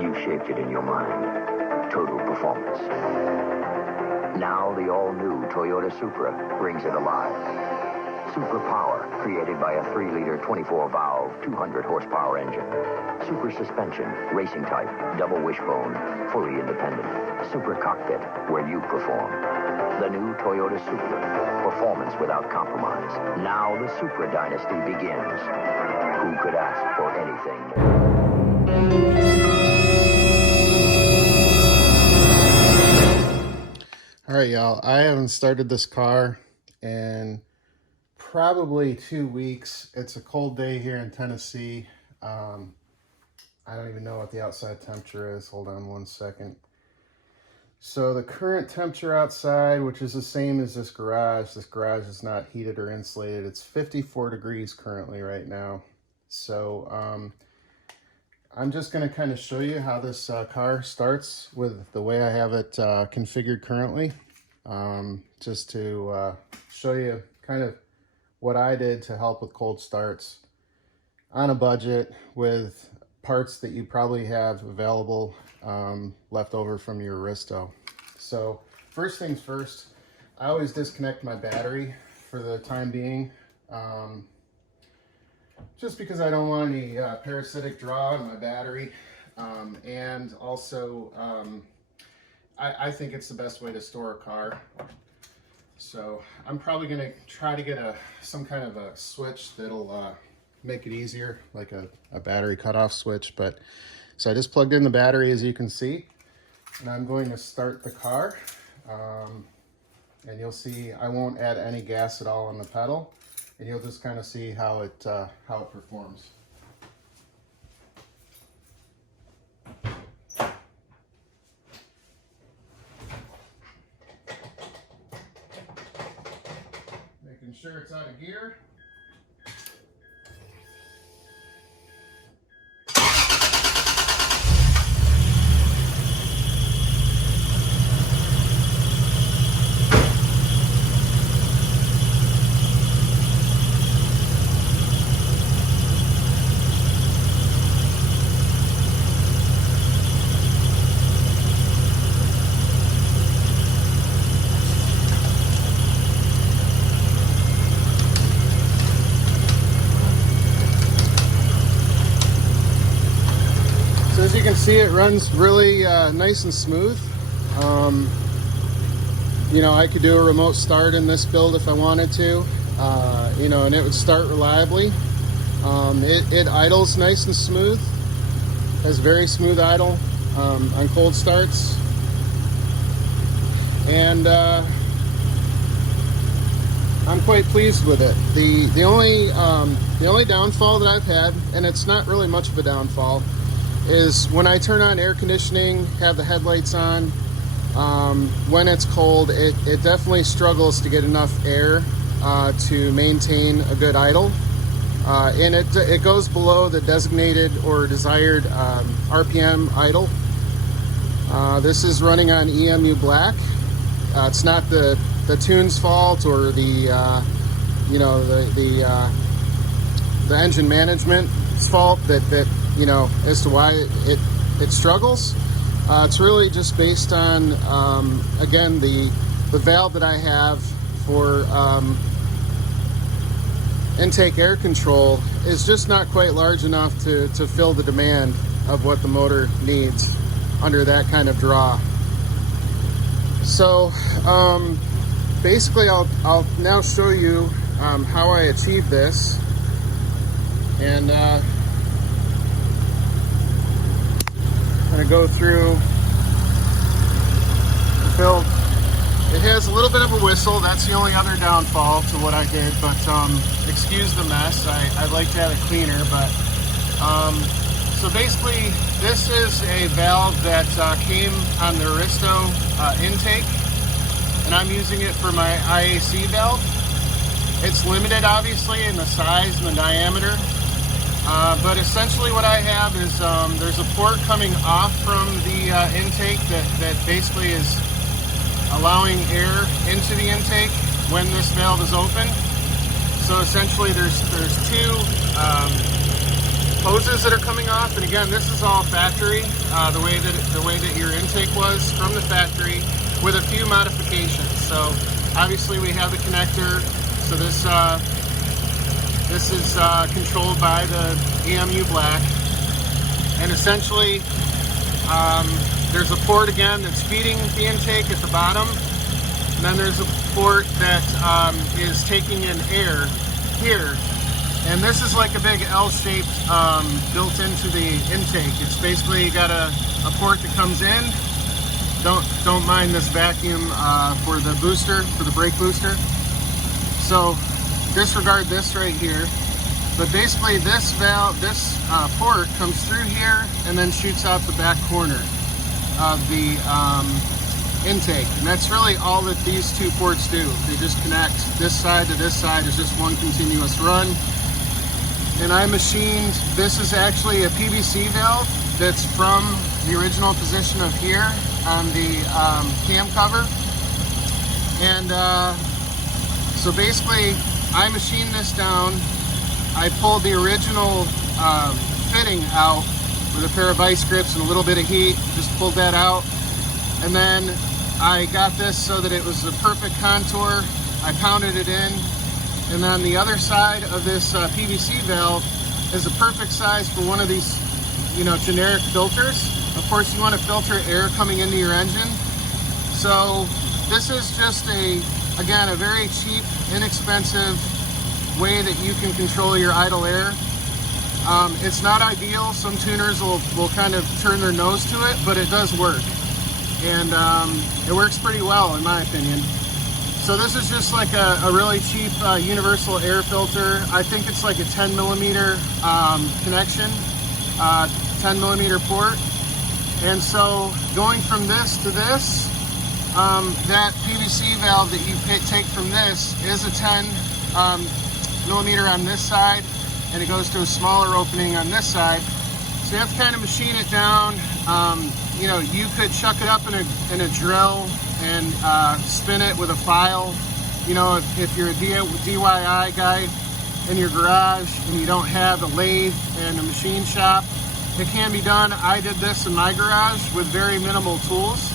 You shaped it in your mind. Total performance. Now the all-new Toyota Supra brings it alive. Super power, created by a 3-liter 24-valve, 200-horsepower engine. Super suspension, racing type, double wishbone, fully independent. Super cockpit, where you perform. The new Toyota Supra. Performance without compromise. Now the Supra dynasty begins. Who could ask for anything more? All right, y'all. I haven't started this car in probably 2 weeks. It's a cold day here in Tennessee. I don't even know what the outside temperature is. Hold on one second. So the current temperature outside, which is the same as this garage is not heated or insulated. It's 54 degrees currently right now. So I'm just going to kind of show you how this car starts with the way I have it configured currently. Just to show you kind of what I did to help with cold starts on a budget with parts that you probably have available left over from your Aristo. So first things first, I always disconnect my battery for the time being, just because I don't want any parasitic draw in my battery, and also I think it's the best way to store a car. So I'm probably going to try to get some kind of a switch that'll make it easier, like a battery cutoff switch. But so I just plugged in the battery, as you can see, and I'm going to start the car. And you'll see I won't add any gas at all on the pedal, and you'll just kind of see how it performs. Making sure it's out of gear. As you can see, it runs really nice and smooth. You know, I could do a remote start in this build if I wanted to, you know, and it would start reliably. It idles nice and smooth, has very smooth idle on cold starts. And I'm quite pleased with it. The only downfall that I've had, and it's not really much of a downfall, is when I turn on air conditioning, have the headlights on, when it's cold, it definitely struggles to get enough air to maintain a good idle. And it goes below the designated or desired RPM idle. This is running on EMU black. It's not the tune's fault or the you know, the engine management's fault that you know, as to why it struggles. It's really just based on, again, the valve that I have for intake air control is just not quite large enough to fill the demand of what the motor needs under that kind of draw. So basically I'll now show you how I achieve this. And I'm going to go through the build. It has a little bit of a whistle. That's the only other downfall to what I did, but excuse the mess. I'd like to have it cleaner, but so basically this is a valve that came on the Aristo intake, and I'm using it for my IAC valve. It's limited obviously in the size and the diameter. But essentially what I have is there's a port coming off from the intake that basically is allowing air into the intake when this valve is open. So essentially there's two hoses that are coming off. And again, this is all factory, the way that your intake was from the factory, with a few modifications. So obviously we have the connector. So this is controlled by the EMU black, and essentially there's a port again that's feeding the intake at the bottom, and then there's a port that is taking in air here, and this is like a big L-shaped built into the intake. It's basically, you got a port that comes in. Don't mind this vacuum for the booster, for the brake booster. So disregard this right here. But basically this valve, this port comes through here and then shoots out the back corner of the intake. And that's really all that these two ports do. They just connect this side to this side. It's just one continuous run. And I machined, this is actually a PVC valve that's from the original position of here on the cam cover. And so basically I machined this down. I pulled the original fitting out with a pair of vice grips and a little bit of heat, just pulled that out. And then I got this so that it was the perfect contour. I pounded it in. And then the other side of this PVC valve is the perfect size for one of these, generic filters. Of course, you want to filter air coming into your engine. So this is just again, a very cheap, inexpensive way that you can control your idle air. It's not ideal. Some tuners will kind of turn their nose to it, but it does work. And it works pretty well, in my opinion. So this is just like a really cheap universal air filter. I think it's like a 10 millimeter connection, 10 millimeter port. And so going from this to this, that PVC valve that you take from this is a 10 millimeter on this side, and it goes to a smaller opening on this side. So you have to kind of machine it down. You could chuck it up in a drill and spin it with a file. If you're a DIY guy in your garage and you don't have a lathe and a machine shop, it can be done. I did this in my garage with very minimal tools,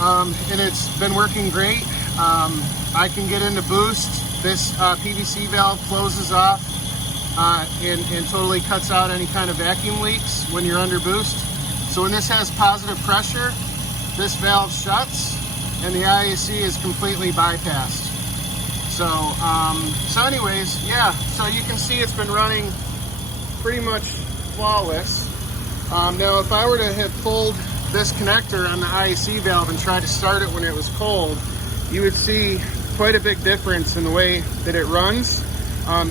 and it's been working great. I can get into boost. This PVC valve closes off and totally cuts out any kind of vacuum leaks when you're under boost. So when this has positive pressure, this valve shuts and the IAC is completely bypassed. So anyways, yeah, so you can see it's been running pretty much flawless. Now if I were to have pulled this connector on the IAC valve and tried to start it when it was cold, you would see quite a big difference in the way that it runs.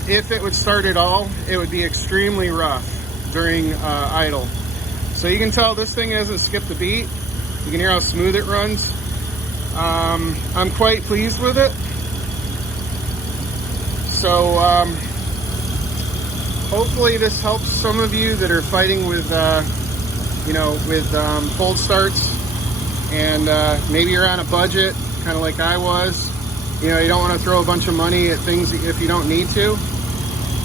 If it would start at all, it would be extremely rough during idle. So you can tell this thing hasn't skipped a beat. You can hear how smooth it runs. I'm quite pleased with it. So hopefully this helps some of you that are fighting with cold starts, and maybe you're on a budget, kind of like I was. You don't want to throw a bunch of money at things if you don't need to.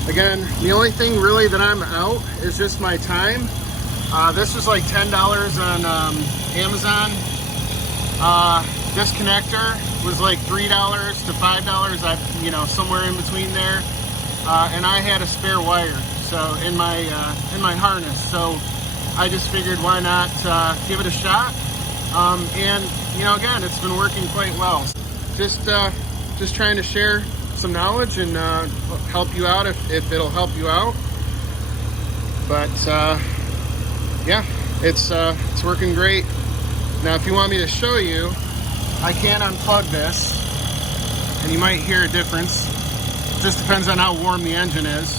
Again, the only thing really that I'm out is just my time. This was like $10 on Amazon. This connector was like $3 to $5, somewhere in between there. And I had a spare wire, so in my harness. So I just figured, why not give it a shot? And again, it's been working quite well. Just trying to share some knowledge and help you out if it'll help you out. But yeah, it's working great. Now, if you want me to show you, I can unplug this, and you might hear a difference. It just depends on how warm the engine is.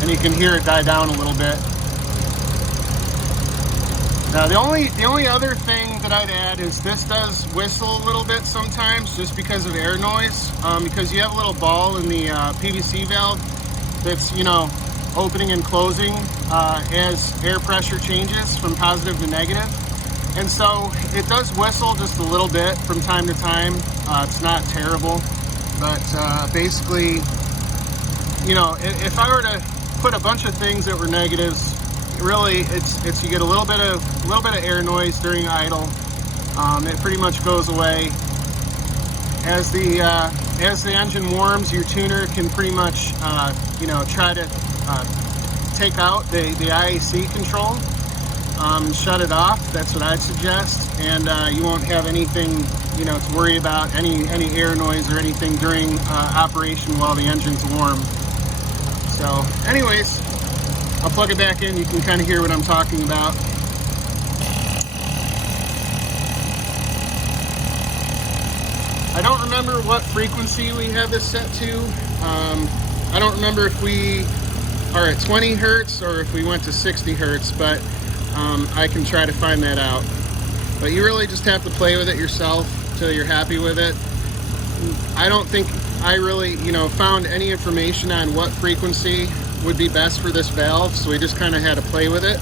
And you can hear it die down a little bit. Now the only other thing that I'd add is this does whistle a little bit sometimes, just because of air noise, because you have a little ball in the PVC valve that's opening and closing as air pressure changes from positive to negative. And so it does whistle just a little bit from time to time. It's not terrible, but basically, you know, if I were to put a bunch of things that were negatives, really, it's you get a little bit of air noise during idle. It pretty much goes away as the engine warms. Your tuner can pretty much you know, try to take out the IAC control, shut it off. That's what I'd suggest, and you won't have anything, you know, to worry about, any air noise or anything during operation while the engine's warm. So anyways, I'll plug it back in. You can kind of hear what I'm talking about. I don't remember what frequency we have this set to. I don't remember if we are at 20 hertz or if we went to 60 hertz, but I can try to find that out. But you really just have to play with it yourself until you're happy with it. I don't think I really, you know, found any information on what frequency would be best for this valve, so we just kind of had to play with it.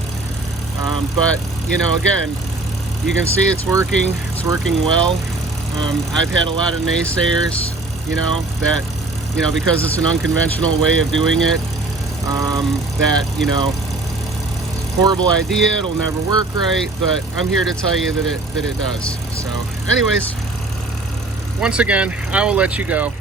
But, you know, again, you can see it's working well. I've had a lot of naysayers, you know, that, you know, because it's an unconventional way of doing it, that, you know, horrible idea, it'll never work right, but I'm here to tell you that it does. So anyways, once again, I will let you go.